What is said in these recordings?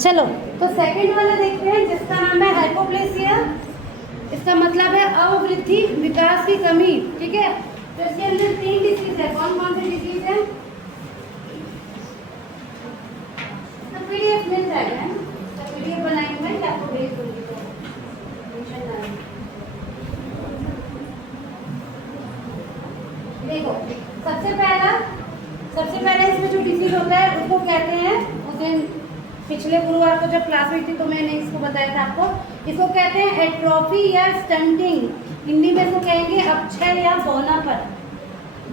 चलो तो सेकंड वाला देखते हैं जिसका नाम है हाइपोप्लेसिया। इसका मतलब है अवृद्धि, विकास की कमी। ठीक है, तो इसके अंदर 3 डिजीज है। कौन कौन से डिजीज है? तो पीडीएफ मिल जाएगा है ना, तो पीडीएफ बनाएंगे मैं कि आपको भेज दूंगी, तो टेंशन ना लें। देखो सबसे पहला इसमें जो डिजीज होता है उसको कहते हैं, उस दिन पिछले गुरुवार को जब क्लास हुई थी तो मैंने इसको बताया था आपको, इसको कहते हैं एट्रोफी या स्टंटिंग। हिंदी में इसको कहेंगे अपक्षय या बौनापन।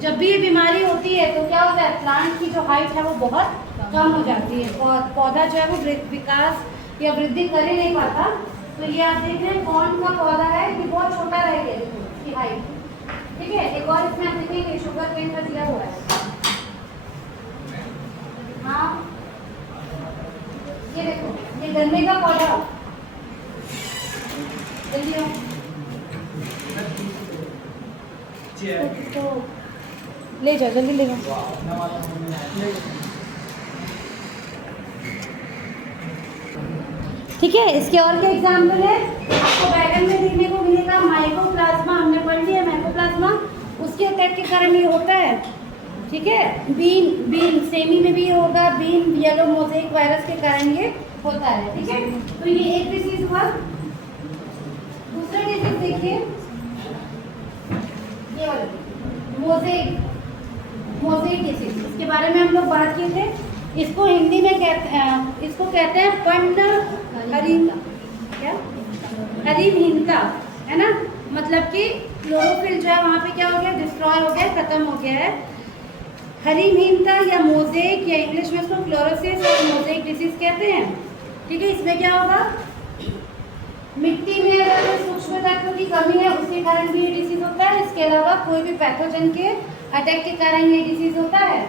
जब भी ये बीमारी होती है तो क्या होता है, प्लांट की जो हाइट है वो बहुत कम हो जाती है, पौधा जो है वो विकास या वृद्धि कर ही नहीं पाता। तो ये आप देख रहे हैं कौन का पौधा है, ये बहुत छोटा रह गया इसकी हाइट। ठीक है, एक और इसमें आप देखेंगे शुगर केन का दिया हुआ है। हाँ ये देखो, ये गन्ने का पौधा, जल्दी आओ तो ले जाओ, जल्दी ले जाओ। ठीक है, इसके और क्या एग्जाम्पल है आपको बैगन में देखने को मिलेगा? माइकोप्लाज्मा, हमने पढ़ लिया माइकोप्लाज्मा, उसके अटैक के कारण ये होता है। ठीक है, बीन सेमी में भी होगा, बीन येलो मोज़ेक वायरस के कारण ये होता है। ठीक है, तो ये एक डिजीज हुआ। दूसरा डिजीज देखिए, ये वाला मोज़ेक डिजीज, इसके बारे में हम लोग बात किए थे। इसको हिंदी में कहते हैं हरिमहीनता, है ना। मतलब कि क्लोरोफिल जो है वहाँ पे क्या हो गया, डिस्ट्रॉय हो गया, खत्म हो गया है। हरिमहीनता या मोज़ेक, या इंग्लिश में इसको क्लोरोसिस और मोज़ेक डिजीज कहते हैं। ठीक है, इसमें क्या होगा, मिट्टी में अगर सूक्ष्म तत्व की कमी है उसके कारण भी ये डिजीज होता है। इसके अलावा कोई भी पैथोजन के अटैक के कारण ये डिजीज होता है।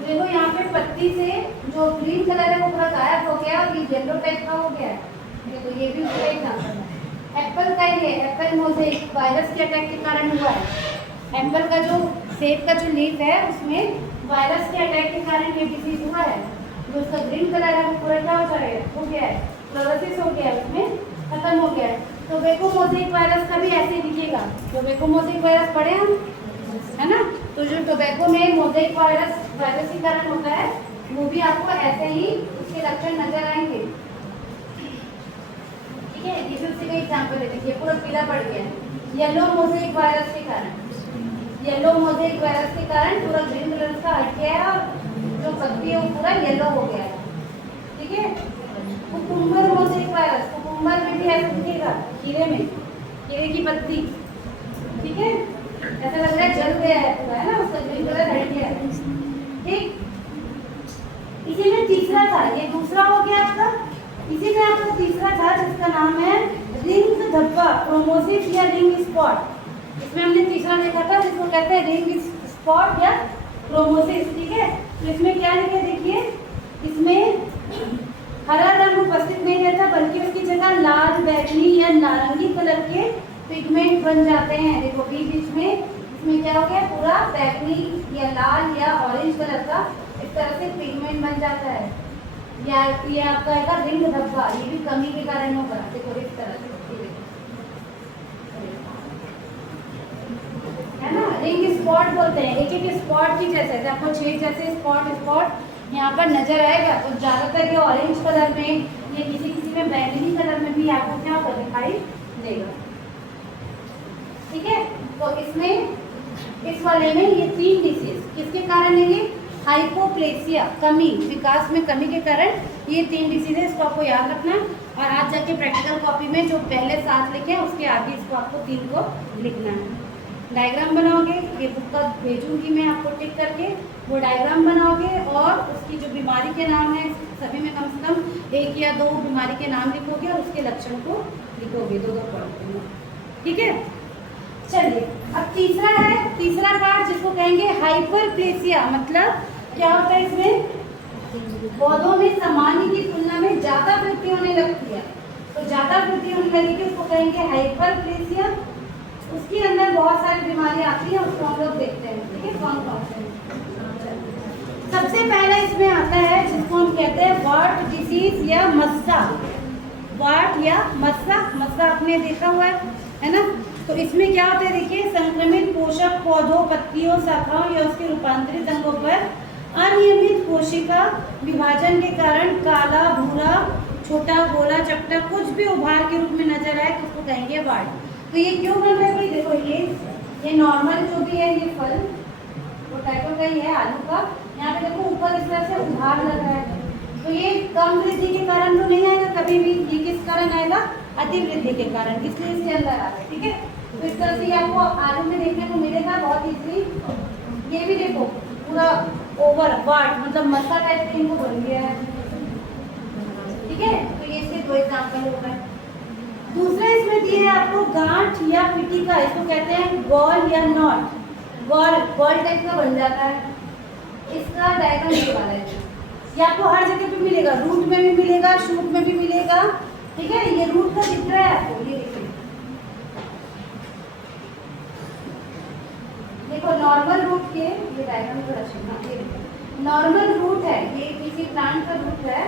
देखो यहाँ पे पत्ती से जो ग्रीन कलर है वो पूरा गायब हो गया और ये येलो टाइप का हो गया है। देखो ये भी उसका एग्जाम्पल है। एप्पल का ये एप्पल मोज़ेक वायरस के अटैक के कारण हुआ है। एप्पल का जो सेब का जो लीफ है उसमें वायरस के अटैक के कारण ये डिजीज हुआ है। जो उसका ग्रीन कलर है वो पूरा क्या हो गया है, क्लोरोसिस हो गया है, उसमें खत्म हो गया है। तो टोबैको वायरस का भी ऐसे दिखेगा। टोबैको वायरस पढ़े हम, है ना। तो जो टोबैको में मोज़ेक वायरस के कारण होता है वो भी आपको ऐसे ही उसके लक्षण नजर आएंगे। ठीक है, ये भी उसी का एग्जाम्पल है। देखिए पूरा पीला पड़ गया है येलो मोज़ेक वायरस के कारण। येलो मोज़ेक वायरस के कारण पूरा ग्रीन कलर का हट गया है और जो पत्ती है वो पूरा येलो हो गया है। ठीक है, कुकुम्बर मोज़ेक वायरस, कुकुम्बर में भी ऐसा दिखेगा, खीरे की पत्ती। ठीक है, ऐसा लग रहा है जल गया है पूरा, है ना, उसका ग्रीन कलर हट गया है। ठीक, इसी में तीसरा था, ये दूसरा हो गया आपका। इसी में आपका तीसरा था जिसका नाम है रिंग धब्बा, क्रोमोसिस या रिंग स्पॉट। इसमें हमने तीसरा देखा था जिसको कहते हैं रिंग स्पॉट या क्रोमोसिस। ठीक है, तो इसमें क्या लिखे देखिए, इसमें हरा रंग उपस्थित नहीं रहता बल्कि उसकी जगह लाल, बैगनी या नारंगी कलर के पिगमेंट बन जाते हैं। देखो बीच में इसमें क्या हो गया, पूरा बैगनी या लाल या ऑरेंज कलर का इस तरह से पिगमेंट बन जाता है। या ये आपका है रिंग धब्बा, ये भी कमी के कारण होगा। देखो इस तरह से, है ना, रिंग स्पॉट बोलते हैं। एक एक स्पॉट की जैसे आपको 6 जैसे स्पॉट यहाँ पर नजर आएगा। तो ज्यादातर ये ऑरेंज कलर में, ये किसी में बैगनी कलर में भी आपको क्या होगा, दिखाई देगा। ठीक है, तो इसमें इस वाले में ये 3 डिसीज किसके कारण है, ये हाइपोप्लेसिया, कमी, विकास में कमी के कारण ये 3 डिसीज है। इसको आपको याद रखना है और आज जाके प्रैक्टिकल कॉपी में जो पहले 7 लिखे हैं उसके आगे इसको आपको 3 को लिखना है। डायग्राम बनाओगे, ये बुक का भेजूंगी मैं आपको टिक करके, वो डायग्राम बनाओगे और उसकी जो बीमारी के नाम है सभी में कम से कम 1 या 2 बीमारी के नाम लिखोगे और उसके लक्षण को लिखोगे 2-2 पॉइंट में। ठीक है, चलिए अब तीसरा पार्ट जिसको कहेंगे हाइपरप्लेसिया। मतलब क्या होता है, इसमें पौधों में सामान्य की तुलना में ज्यादा वृद्धि होने लगती है। तो ज्यादा वृद्धि होने लगेगी उसको कहेंगे हाइपरप्लेसिया। उसके अंदर बहुत सारी बीमारी आती है, उसको हम लोग देखते हैं। ठीक है, कौन कौन से। सबसे पहले इसमें आता है जिसको हम डिसीज या मस्सा, वाट या मस्सा, मस्सा आपने देखा हुआ है ना। तो इसमें क्या होता है देखिए, संक्रमित पोषक पौधों, पत्तियों, शाखाओं या उसके रूपांतरित अंगों पर अनियमित कोशिका विभाजन के कारण काला, भूरा, छोटा, गोला, चपटा कुछ भी उभार के रूप में नजर आए तो उसको कहेंगे वाट। तो ये क्यों बन रहा है भाई, देखो ये नॉर्मल जो भी है ये फल पोटैटो का ही है, आलू का। यहाँ पे देखो ऊपर इस तरह से उभार लग रहा है, तो ये कम वृद्धि के कारण तो नहीं आएगा कभी भी, ये किस कारण आएगा, अति वृद्धि के कारण, इसलिए इसके अंदर आ रहा है। ठीक है, तो इस तरह से आपको आलू में देखने को मिलेगा बहुत इजली। ये भी देखो पूरा ओवर वाट मतलब मस्सा टाइप के इनको बन गया है। ठीक है, तो ये इसके दो एग्जाम्पल हो गए। दूसरा इसमें दिए है आपको गांठ या पिटिका, इसको कहते हैं गॉल या नॉट, गॉल टाइप का बन जाता है। इसका डायग्राम ये वाला है, ये आपको हर जगह पे मिलेगा, रूट में भी मिलेगा, शूट में भी मिलेगा। ठीक है, ये रूट का दिख रहा है आपको, ये देखिए, देखो नॉर्मल रूट के, ये डायग्राम थोड़ा अच्छा, ये देखो नॉर्मल रूट है, ये किसी प्लांट का रूट है,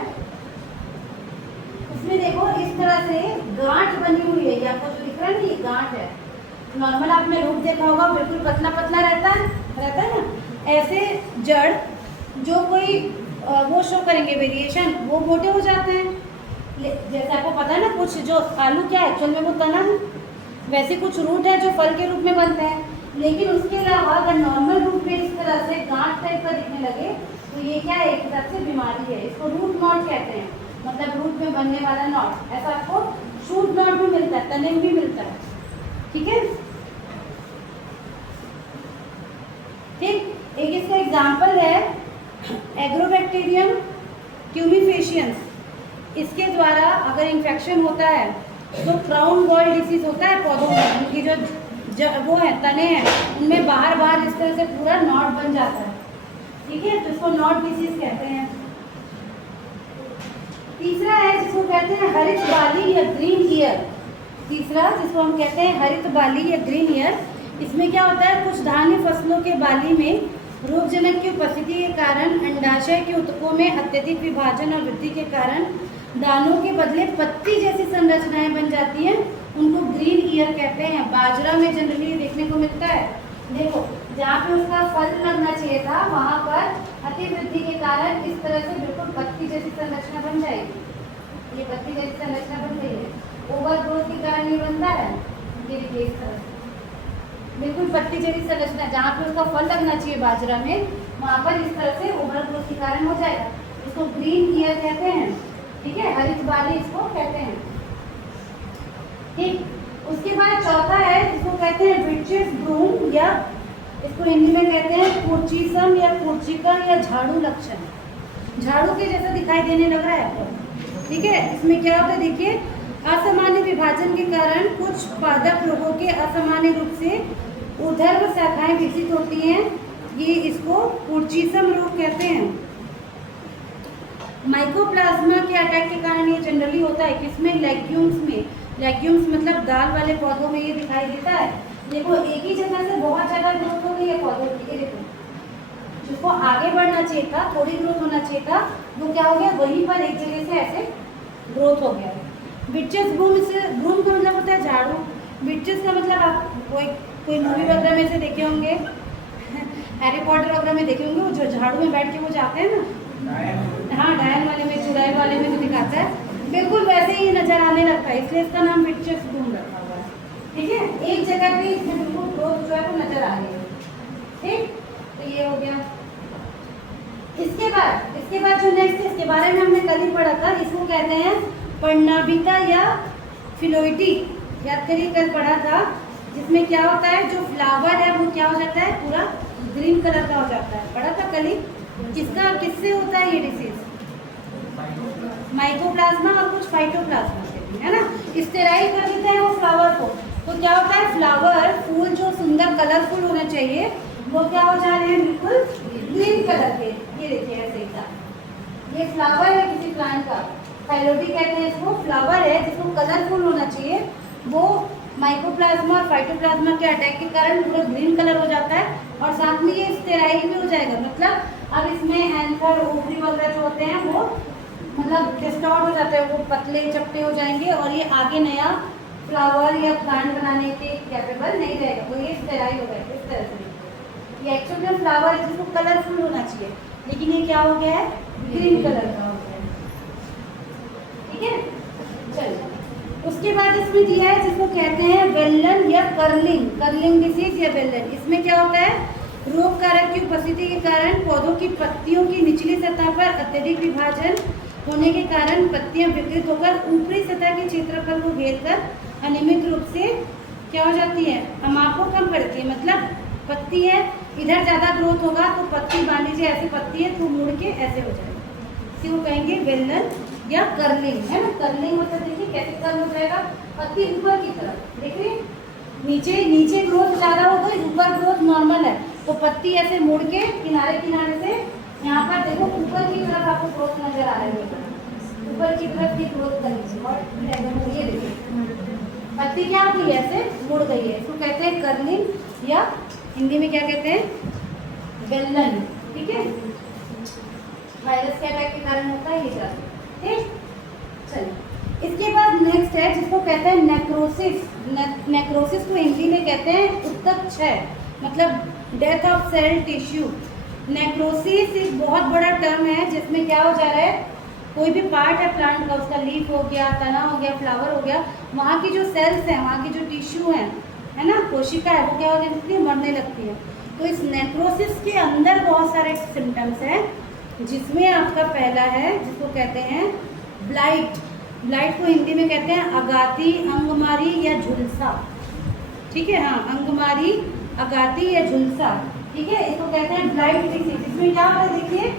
उसमें देखो इस तरह से गांठ बनी हुई है, ये आपको जो दिख रहा है ना ये गांठ है। नॉर्मल आपने रूट देखा होगा, बिल्कुल पतला पतला रहता है ना, ऐसे जड़ जो कोई वो शो करेंगे वेरिएशन, वो मोटे हो जाते हैं। जैसे आपको पता है ना, कुछ जो आलू क्या एक्चुअल में वो तना है, वैसे कुछ रूट है जो फल के रूप में बनते हैं। लेकिन उसके अलावा अगर नॉर्मल रूट में इस तरह से गांठ टाइप का दिखने लगे तो ये क्या है, एक तरह से बीमारी है, इसको रूट नॉट कहते हैं, मतलब रूट में बनने वाला नॉट। ऐसा आपको शूट नॉट भी मिलता है, तने भी मिलता है। ठीक है, ठीक, एक इसका एग्जाम्पल है एग्रोबैक्टीरियम ट्यूमिफेशियंस, इसके द्वारा अगर इन्फेक्शन होता है तो क्राउन गॉल डिसीज होता है पौधों में, उनकी जो वो है तने हैं उनमें बाहर बाहर इस तरह से पूरा नॉट बन जाता है। ठीक है, तो इसको नॉट डिसीज कहते हैं। तीसरा है जिसको कहते हैं हरित बाली या ग्रीन ईयर, तीसरा जिसको हम कहते हैं हरित बाली या ग्रीन ईयर। इसमें क्या होता है, कुछ धान्य फसलों के बाली में रोगजनक की उपस्थिति के कारण अंडाशय के ऊतकों में अत्यधिक विभाजन और वृद्धि के कारण दानों के बदले पत्ती जैसी संरचनाएं बन जाती हैं, उनको ग्रीन ईयर कहते हैं। बाजरा में जनरली देखने को मिलता है, देखो जहाँ पे उसका फल लगना चाहिए था वहाँ पर अतिवृद्धि के कारण इस तरह से बिल्कुल पत्ती जैसी संरचना बन जाएगी। ये पत्ती जैसी संरचना बन गई है, ओवर ग्रोथ के कारण ये बनता है। ये देखिए इस तरह से बिल्कुल पत्ती जैसी संरचना, जहाँ पे उसका फल लगना चाहिए बाजरा में वहाँ पर इस तरह से ओवर ग्रोथ के कारण हो जाएगा, इसको ग्रीन ईयर कहते हैं। ठीक है, हरित बाली इसको कहते हैं। ठीक, उसके बाद चौथा है जिसको कहते हैं विटचिस ब्रूम, या इसको हिंदी में कहते हैं कुर्चिसम या कुर्चिका या झाड़ू लक्षण, झाड़ू के जैसा दिखाई देने लग रहा है आपको। ठीक है, इसमें क्या होता है देखिए, असामान्य विभाजन के कारण कुछ पादप रोगों के असामान्य रूप से ऊर्ध्व शाखाएं विकसित होती हैं, ये इसको कुर्चिसम रोग कहते हैं। माइकोप्लाज्मा के अटैक के कारण ये जनरली होता है किसमें, लेग्यूम्स में, लेग्यूम्स मतलब दाल वाले पौधों में ये दिखाई देता है। देखो एक ही जगह से बहुत ज़्यादा ग्रोथ हो गई है पौधों की, देखो जिसको आगे बढ़ना चाहिए था, थोड़ी ग्रोथ होना चाहिए था, वो क्या हो गया, वहीं पर एक जगह से ऐसे ग्रोथ हो गया। विटचिस ब्रूम, से ब्रूम का मतलब होता है झाड़ू, विटचिस का मतलब आप कोई मूवी वगैरह में से देखे होंगे, हैरी पॉटर वगैरह में देखे होंगे, वो जो झाड़ू में बैठ के वो जाते हैं ना, हाँ डायन वाले में, चुड़ैल वाले में जो दिखाता है, बिल्कुल वैसे ही नजर आने लगता है, इसलिए इसका नाम विटचिस ब्रूम रखा हुआ है। ठीक है, एक जगह पे इसमें बिल्कुल ग्रोथ जो है वो नजर आ रही है। ठीक, तो ये हो गया। इसके बाद जो नेक्स्ट है, इसके बारे में हमने कल ही पढ़ा था, इसको कहते हैं पर्णाबिता या फिलोइडी, याद करिए कल पढ़ा था, जिसमें क्या होता है जो फ्लावर है वो क्या हो जाता है, पूरा ग्रीन कलर का हो जाता है, पढ़ा था कल ही। किससे होता है ये डिसीज, माइकोप्लाज्मा और कुछ फाइटोप्लाज्मा से भी, है ना, स्टेराइल कर देते हैं वो फ्लावर को, तो क्या होता है फ्लावर, फूल जो सुंदर कलरफुल होना चाहिए वो क्या हो जा रहे हैं, बिल्कुल ग्रीन कलर के। ये देखिए ऐसे ही था, ये फ्लावर है किसी प्लांट का, फाइलोडी कहते हैं इसको, फ्लावर है जिसको कलरफुल होना चाहिए, वो माइकोप्लाज्मा और फाइटोप्लाज्मा के अटैक के कारण पूरा ग्रीन कलर हो जाता है, और साथ में ये स्टेराइल भी हो जाएगा, मतलब अब इसमें एंथर, ओवरी वगैरह जो होते हैं वो मतलब डिस्टॉर्ट हो जाता है, वो पतले चपटे हो जाएंगे और ये आगे नया फ्लावर या प्लांट बनाने के कैपेबल नहीं रहेगा, तो ये स्टेराइल हो गया इस तरह से। ये एक्चुअली में फ्लावर है जिसको कलरफुल होना चाहिए, लेकिन ये क्या हो गया है, ग्रीन कलर का हो गया है। ठीक है, चलिए उसके बाद इसमें दिया है जिसको कहते हैं वेलन या कर्लिंग, कर्लिंग डिसीज या वेलन। इसमें क्या होता है, रोग कारक की उपस्थिति के कारण पौधों की पत्तियों की निचली सतह पर अत्यधिक विभाजन होने के कारण पत्तियां विकृत होकर ऊपरी सतह के क्षेत्रफल को घेरकर अनियमित रूप से क्या हो जाती है, अमाप को कम करती है। मतलब पत्ती है, इधर ज़्यादा ग्रोथ होगा तो पत्ती मान लीजिए ऐसी पत्ती है तो मुड़ के ऐसे हो जाएगी, इसी को कहेंगे वेलन या कर्लिंग, है ना। कर्लिंग मतलब देखिए कैसे कर्ल हो जाएगा, पत्ती ऊपर की तरफ, देखिए नीचे नीचे ग्रोथ ज़्यादा हो तो ऊपर ग्रोथ नॉर्मल है, तो पत्ती ऐसे मुड़ के किनारे किनारे से यहाँ पर देखो ऊपर की तरफ आपको ग्रोथ नजर आ रही है, ऊपर की तरफ की ग्रोथ करेंगे और ये देखिए पत्ती क्या हो गई है, ऐसे मुड़ गई है, इसको कहते हैं कर्लिंग या हिंदी में क्या कहते हैं, वेलन। ठीक है, वायरस के अटैक के कारण होता है ये जाते। ठीक, चलिए इसके बाद नेक्स्ट है जिसको कहते हैं नेक्रोसिस। नेक्रोसिस को हिंदी में कहते हैं उत्तक क्षय, मतलब death of cell tissue. Necrosis एक बहुत बड़ा टर्म है जिसमें क्या हो जा रहा है, कोई भी पार्ट है प्लांट का, उसका लीफ हो गया, तना हो गया, फ्लावर हो गया, वहाँ की जो सेल्स हैं, वहाँ की जो टिश्यू हैं, है ना, कोशिका है, वो क्या हो जाती है, मरने लगती है। तो इस नेक्रोसिस के अंदर बहुत सारे सिम्टम्स हैं, जिसमें आपका पहला है जिसको कहते हैं ब्लाइट। ब्लाइट को हिंदी में कहते हैं अगाती, अंगमारी या झुलसा। ठीक है, हाँ, अंगमारी, अगाती या झुलसा। ठीक है, इसको कहते हैं ब्लाइट डिसीज। इसमें क्या होता है देखिए,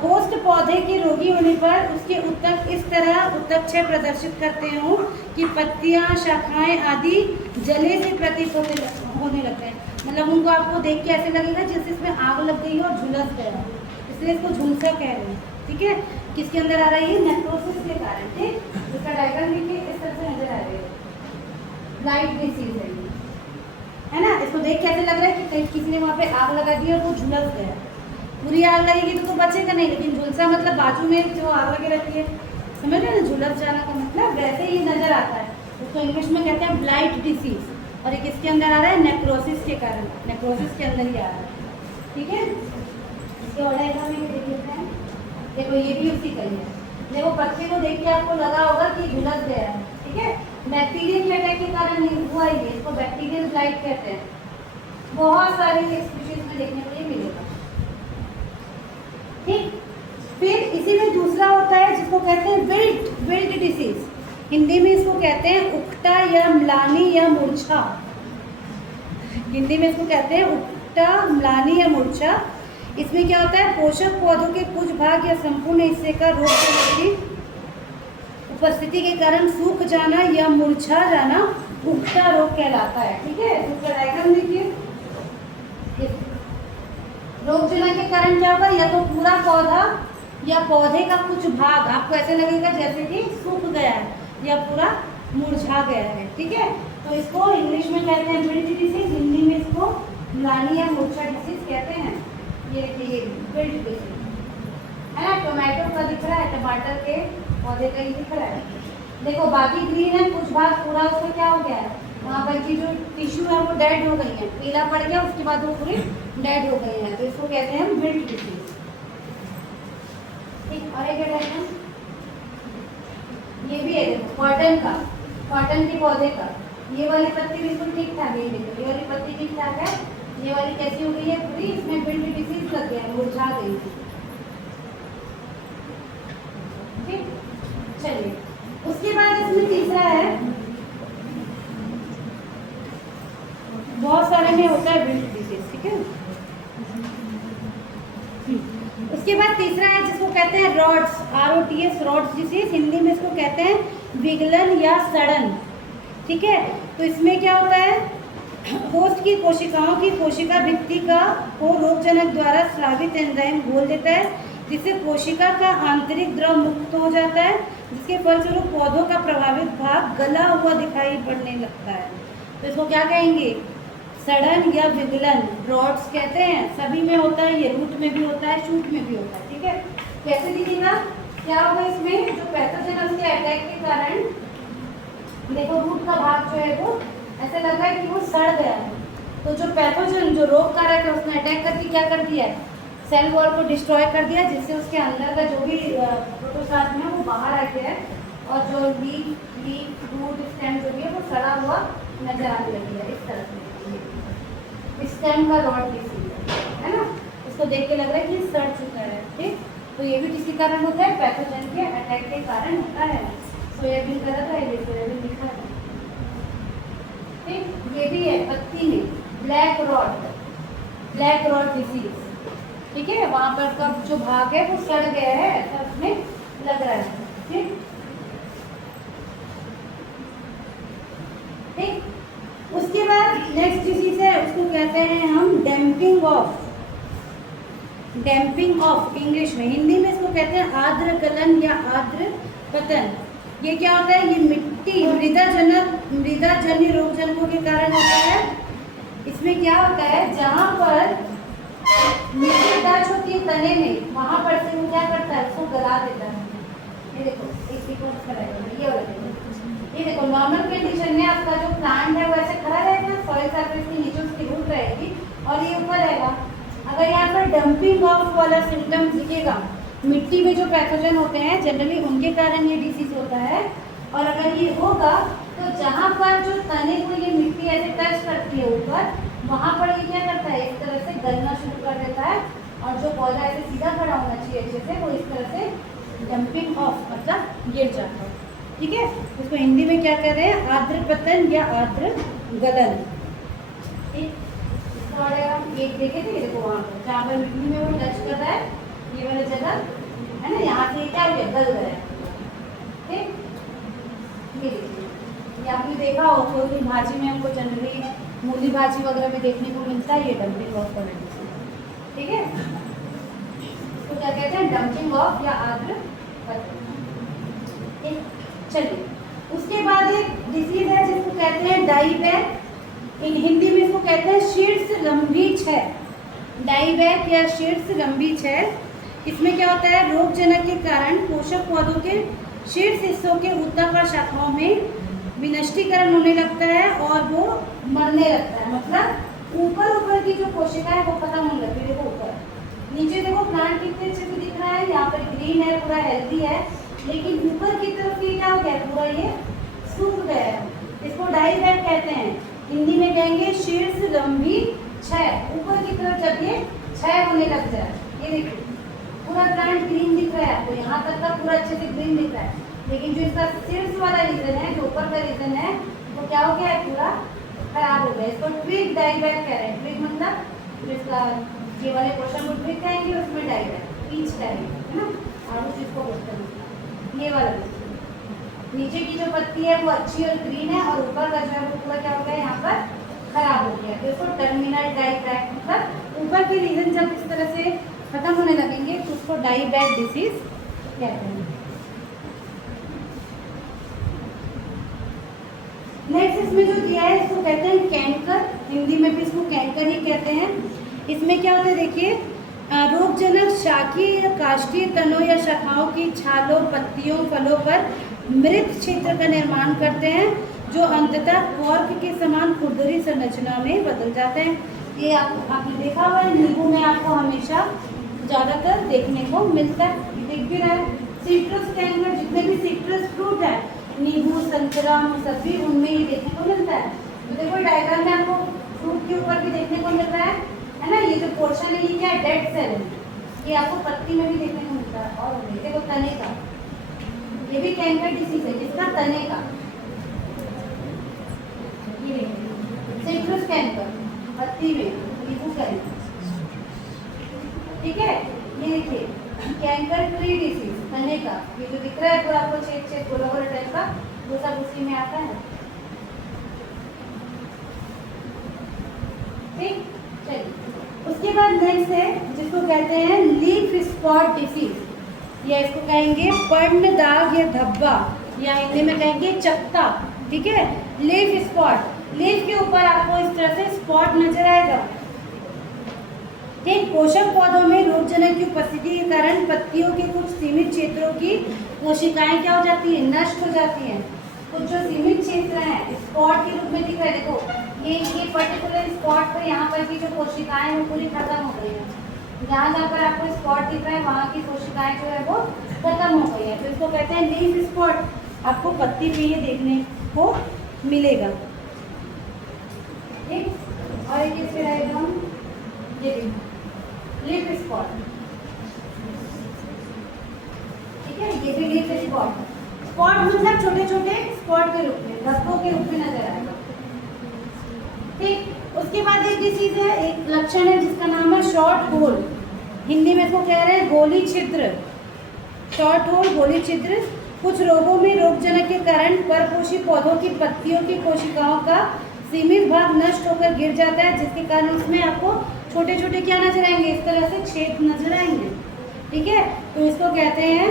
होस्ट पौधे के रोगी होने पर उसके उत्तक इस तरह उत्तक प्रदर्शित करते हों कि पत्तियां, शाखाएं आदि जले से प्रतीत होने लगते हैं। मतलब उनको आपको देख के ऐसे लगेगा जैसे इसमें आग लग गई हो और झुलस गया, इसलिए इसको झुलसा कह रहे हैं। ठीक है, किसके अंदर आ रही है, नेक्रोसिस के कारण। ठीक, इसका डायग्राम देखिए इस तरह से नजर आ रही है, ब्लाइट डिसीज है ना। इसको देख के ऐसे लग रहा है कि कहीं किसी ने वहाँ पे आग लगा दी और वो झुलस गया। पूरी आग लगेगी तो बचेगा नहीं, लेकिन झुलसा मतलब बाजू में जो आग लगी रहती है, समझ रहे ना, झुलस जाना का मतलब वैसे ही नजर आता है। उसको इंग्लिश में कहते हैं ब्लाइट डिसीज, और ये किसके अंदर आ रहा है, नेक्रोसिस के कारण, नेक्रोसिस के अंदर ही आ रहा है। ठीक है, इसके ऑर्डर में देख लेते हैं। देखो ये भी उसी का ही है, देखो पत्ते को देख के आपको लगा होगा कि झुलस गया है। ठीक है, बैक्टीरियल अटैक के कारण नहीं हुआ ये, इसको बैक्टीरियल ब्लाइट कहते हैं। बहुत सारी स्पीशीज में देखने को ये मिलेगा। ठीक, फिर इसी में दूसरा होता है जिसको कहते हैं विल्ट डिसीज। हिंदी में इसको कहते हैं उकटा या म्लानी या मूर्छा। हिंदी में इसको कहते हैं उकटा, म्लानी या मूर्छा। इसमें क्या होता है, पोषक पौधों के कुछ भाग या संपूर्ण हिस्से का रोग की उपस्थिति के कारण सूख जाना या मुरझा जाना उकटा रोग कहलाता है। ठीक है, तो डायग्राम देखिए, रोग जलन के कारण क्या होगा, या तो पूरा पौधा या पौधे का कुछ भाग आपको ऐसे लगेगा जैसे कि सूख गया है या पूरा मुरझा गया है। ठीक है, तो इसको इंग्लिश में कहते हैं विल्ट डिसीज, हिंदी में इसको म्लानी या मूर्छा डिसीज कहते हैं। ये देखिए विल्ट डिसीज है ना, टोमेटो का दिख रहा है, टमाटर के पौधे का ही दिख रहा है। देखो बाकी ग्रीन है, कुछ भाग पूरा उसका क्या हो गया है, वहाँ पर की जो टिश्यू है वो डेड हो गई है, पीला पड़ गया, उसके बाद वो पूरी डेड हो गई है, तो इसको कहते हैं विल्ट डिसीज। ठीक, और एक डायग्राम ये भी है, देखो कॉटन का, कॉटन के पौधे का, ये वाली पत्ती बिल्कुल ठीक ठाक है, देखो ये वाली पत्ती ठीक ठाक है, ये वाली कैसी हो गई है पूरी, इसमें विल्ट डिसीज लग गया है, मुरझा गई है। ठीक, चलिए उसके बाद इसमें तीसरा है, बहुत सारे में होता है विल्ट डिसीज। ठीक है, उसके बाद तीसरा है जिसको कहते हैं rods, ROTS, rods disease. Hindi में इसको कहते हैं विगलन या सड़न। ठीक है, तो इसमें क्या होता है, होस्ट की कोशिकाओं की कोशिका भित्ति का को रोगजनक द्वारा स्रावित एंजाइम घोल देता है, जिससे कोशिका का आंतरिक द्रव मुक्त हो जाता है, जिसके फलस्वरूप पौधों का प्रभावित भाग गला हुआ दिखाई पड़ने लगता है। तो इसको क्या कहेंगे, सड़न या विगलन, रॉड्स कहते हैं। सभी में होता है, ये रूट में भी होता है, शूट में भी होता है। ठीक है, कैसे दिखेगा, क्या होगा इसमें, जो पैथोजन है उसके अटैक के कारण देखो रूट का भाग जो है वो ऐसा लग रहा है कि वो सड़ गया है। तो जो पैथोजन जो रोग कारक है उसने अटैक करके क्या कर दिया है, सेल वॉल को डिस्ट्रॉय कर दिया, जिससे उसके अंदर का जो भी प्रोटोप्लाज्म है वो बाहर आ गया है और जो लीफ रूट स्टेम जो भी है वो सड़ा हुआ नजर आने लगी है। इस तरह से स्टेम का रॉड डिसीज है ना, इसको देख के लग रहा है कि सड़ चुका है। ठीक, तो ये भी किसी कारण होता है, पैथोजन के अटैक के कारण होता है। सोयाबीन का रखा है, ये सोयाबीन लिखा है। ठीक, ये भी है पत्ती में ब्लैक रॉड डिसीज। ठीक है, वहाँ पर का जो भाग है वो सड़ गया है ऐसा उसमें लग रहा है। ठीक ठीक, उसके बाद नेक्स्ट डिसीज है, उसको कहते हैं हम डैम्पिंग ऑफ इंग्लिश में, हिंदी में इसको कहते हैं आर्द्र गलन या आर्द्र पतन। ये क्या होता है, ये मिट्टी मृदाजन्य रोगजनकों के कारण होता है। इसमें क्या होता है, जहाँ पर मिट्टी टच होती है तने में, वहाँ पर से वो क्या करता है, उसको गला देता है। ये देखो इस सीक्वेंस पर ये वाला देखो, ये देखो नॉर्मल कंडीशन में आपका जो प्लांट है वो ऐसे खड़ा रहेगा, सॉइल सरफेस के नीचे उसकी रूट रहेगी और ये ऊपर रहेगा। अगर यहाँ पर डंपिंग ऑफ वाला सिम्टम्स दिखेगा, मिट्टी में जो पैथोजन होते हैं जनरली उनके कारण ये डिसीज होता है। और अगर ये होगा तो जहाँ पर जो तने को ये मिट्टी ऐसे टच करती है ऊपर, वहाँ पर ये क्या करता है, इस तरह से गलना शुरू कर देता है और जो पौधा ऐसे सीधा खड़ा होना चाहिए अच्छे से, वो इस तरह से डंपिंग ऑफ मतलब गिर जाता है। ठीक है, इसको हिंदी में क्या कह रहे हैं, आर्द्र पतन या आर्द्र गलन। ठीक, इसका हम एक देखे थे, देखो वहाँ पर जहाँ पर मिट्टी में वो टच कर रहा है, ये वाला जगह है ना, यहाँ से क्या हो गया, गल गया। ठीक, ये देखिए, ये आपने देखा हो कोई भाजी में हमको जनरली मूली भाजी वगैरह में देखने को मिलता है, ये डंपिंग ऑफ का डिसीज। ठीक है, इसको क्या कहते हैं, डंपिंग ऑफ या आर्द्र पतन। चलिए, उसके बाद एक डिसीज है जिसको कहते हैं डाईबैक, हिंदी में इसको कहते हैं शीर्ष लंबी क्षय। डाईबैक या शीर्ष लंबी क्षय, इसमें क्या होता है, रोगजनक के कारण पोषक पौधों के शीर्ष हिस्सों के ऊतक शाखाओं में विनष्टीकरण होने लगता है और वो मरने लगता है। मतलब ऊपर की जो कोशिका है वो खत्म होने लगती है। देखो ऊपर, नीचे देखो प्लांट कितने अच्छे से दिख रहा है, यहाँ पर ग्रीन है, पूरा हेल्दी है, लेकिन ऊपर की तरफ ये क्या हो गया, पूरा ये सूख गया है। इसको डाईबैक कहते हैं, हिंदी में कहेंगे शीर्ष लंबी क्षय। ऊपर की तरफ जब ये क्षय होने लग जाए, ये देखिए पूरा प्लांट ग्रीन दिख रहा है आपको, यहाँ तक का पूरा अच्छे से ग्रीन दिख रहा है, लेकिन जो इसका शीर्ष वाला रीजन है, जो ऊपर का रीजन है, वो क्या हो गया है, पूरा खराब हो गया। इसको ट्विग डाईबैक कह रहे हैं। ट्विग मतलब जिसका ये वाले पोर्शन को ट्विग कहेंगे, उसमें डाईबैक, पीच डाईबैक है ना, और उस चीज को बोलते हैं ये वाला। नीचे की जो पत्ती है वो अच्छी और ग्रीन है, और ऊपर का जो है वो पूरा क्या हो गया, यहाँ पर खराब हो गया। तो इसको टर्मिनल डाईबैक, मतलब ऊपर के रीजन जब इस तरह से खत्म होने लगेंगे तो उसको डाईबैक डिसीज कहते हैं। नेक्स्ट इसमें जो दिया है इसको कहते हैं कैंकर, हिंदी में भी इसको कैंकर ही कहते हैं। इसमें क्या होता है, देखिए रोगजनक शाखीय या काष्ठीय तनों या शाखाओं की छालों, पत्तियों, फलों पर मृत क्षेत्र का निर्माण करते हैं, जो अंततः कॉर्क के समान खुरदरी संरचना में बदल जाते हैं। ये आपने देखा हुआ है, नींबू में आपको हमेशा ज़्यादातर देखने को मिलता है, दिख भी रहा है। सिट्रस के अंदर जितने भी सिट्रस फ्रूट है, नींबू, संतरा, मौसम्बी, उनमें ये देखने को मिलता है। तो देखो डायग्राम में आपको फ्रूट के ऊपर भी देखने को मिल रहा है ना, ये जो पोर्शन है ये क्या है, डेड सेल है, ये आपको पत्ती में भी देखने को मिलता है। और देखो तने का, ये भी कैंकर डिसीज है, जिसका तने का, ये देखिए सिट्रस कैंकर पत्ती में, नींबू कैंकर, ठीक है। ये देखिए कैंकर ट्री डिसीज, तने का, ये जो दिख रहा है पूरा आपको छेद छेद गोला गोला टाइप का, वो सब उसी में आता है। ठीक, चलिए उसके बाद नेक्स्ट है जिसको कहते हैं लीफ स्पॉट डिसीज, या इसको कहेंगे पर्ण दाग या धब्बा, या हिंदी में कहेंगे चकत्ता। ठीक है, लीफ स्पॉट, लीफ के ऊपर आपको इस तरह से स्पॉट नजर आएगा, ठीक, पोषक पौधों में रोगजनक की उपस्थिति के कारण पत्तियों के कुछ सीमित क्षेत्रों की कोशिकाएं क्या हो जाती है, नष्ट हो जाती हैं। कुछ जो सीमित क्षेत्र हैं स्पॉट के रूप में दिख रहा है, देखो ये पर्टिकुलर स्पॉट पर यहाँ पर की जो कोशिकाएं हैं वो पूरी खत्म हो गई है। जहाँ पर आपको स्पॉट दिख रहा है वहाँ की कोशिकाएं जो है वो खत्म हो गई है, तो इसको कहते हैं लीफ स्पॉट। आपको पत्ती पे ये देखने को मिलेगा। ठीक, और एक इसके रहेगा हम ये लीफ स्पॉट। ठीक है, ये भी लीफ स्पॉट। स्पॉट मतलब छोटे छोटे स्पॉट के रूप में, धब्बों के रूप में नजर आएगा। ठीक, उसके बाद एक डिसीज है, एक लक्षण है जिसका नाम है शॉर्ट होल। हिंदी में इसको कह रहे हैं गोली छिद्र। शॉर्ट होल, गोली छिद्र। कुछ रोगों में रोगजनक के कारण परपोषी पौधों की पत्तियों की कोशिकाओं का सीमित भाग नष्ट होकर गिर जाता है, जिसके कारण उसमें आपको छोटे छोटे क्या नजर आएंगे, इस तरह से छेद नजर आएंगे। ठीक है, तो इसको कहते हैं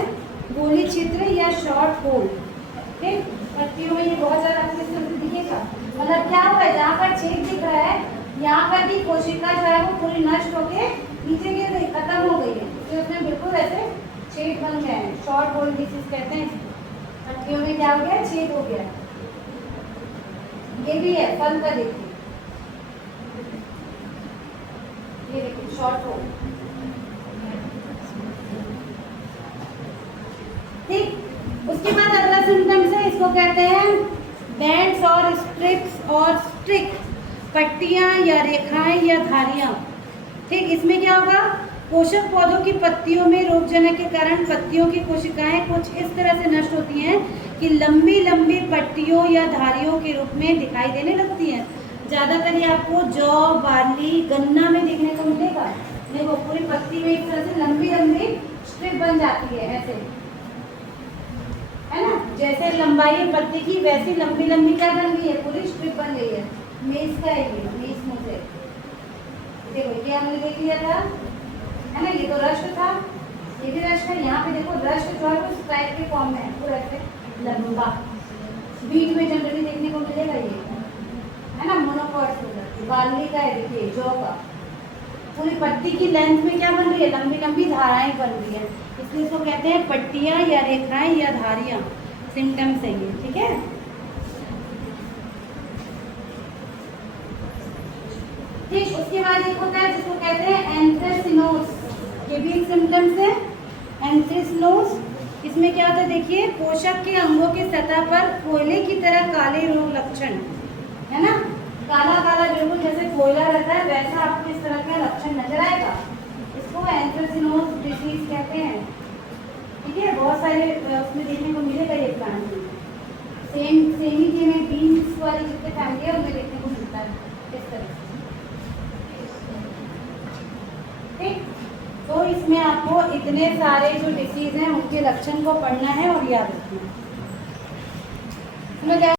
गोली छिद्र या शॉर्ट होल। ठीक, पत्तियों में ये बहुत ज़्यादा आपको इस तरह से दिखेगा। मतलब क्या हुआ है, जहाँ पर छेद दिख रहा है यहाँ पर की कोशिका जो है वो पूरी नष्ट होके नीचे गिर गई, खत्म हो गई है, तो उसमें बिल्कुल ऐसे छेद बन गए हैं। शॉर्ट होल डिसीज कहते हैं। पत्तियों में क्या हो गया, छेद हो गया। ये भी है फल का, देखिए ये देखिए शॉर्ट होल। ठीक, उसके बाद अगला सिम्टम्स है, इसको कहते हैं बैंड्स और स्ट्रिप्स और स्ट्रिक, पट्टियां या रेखाएं या धारियां। ठीक, इसमें क्या होगा, पोषक पौधों की पत्तियों में रोगजनक के कारण पत्तियों की कोशिकाएं कुछ इस तरह से नष्ट होती हैं कि लंबी लंबी पट्टियों या धारियों के रूप में दिखाई देने लगती हैं। ज़्यादातर ये आपको जौ, बार्ली, गन्ना में देखने को मिलेगा। देखो पूरी पत्ती में एक तरह से लंबी लंबी स्ट्रिप बन जाती है, ऐसे है ना, जैसे लंबाई है पत्ती की वैसी लंबी लंबी क्या बन गई है, पूरी स्ट्रिप बन गई है। मेज का है ये, मेज मुझे देखो ये हमने देख लिया था, है ना, ये तो रस्ट था, ये भी रस्ट है। यहाँ पे देखो रस्ट जो है वो स्ट्राइप के फॉर्म में है, पूरा ऐसे लंबा। बीच में जनरली देखने को मिलेगा ये, है ना, मोनोकॉट्स होगा। बार्ली का है, देखिए जौ का, पूरी पत्ती की लेंथ में क्या बन रही है, लंबी लंबी धाराएं बन रही है, इसलिए इसको कहते हैं पट्टियां या रेखाएं या धारियां। सिम्टम्स है ये। ठीक है, ठीक, उसके बाद एक होता है जिसको कहते हैं एंथ्रेसिनोस। ये भी एक सिम्टम्स है, एंथ्रेसिनोस। इसमें क्या होता है, देखिए पोषक के अंगों की सतह पर कोयले की तरह काले रोग लक्षण, है ना, काला काला बिल्कुल जैसे कोयला रहता है वैसा आपको इस तरह का लक्षण नजर आएगा। इसको एंथ्रेसिनोस डिसीज कहते हैं। ठीक है, बहुत सारे उसमें देखने को मिलेगा ये प्लांट में। सेमी के में बीन्स वाली जितने फैमिली है उनमें देखने को मिलता है इस तरह से। ठीक, तो इसमें आपको इतने सारे जो डिसीज हैं उनके लक्षण को पढ़ना है और याद रखना है।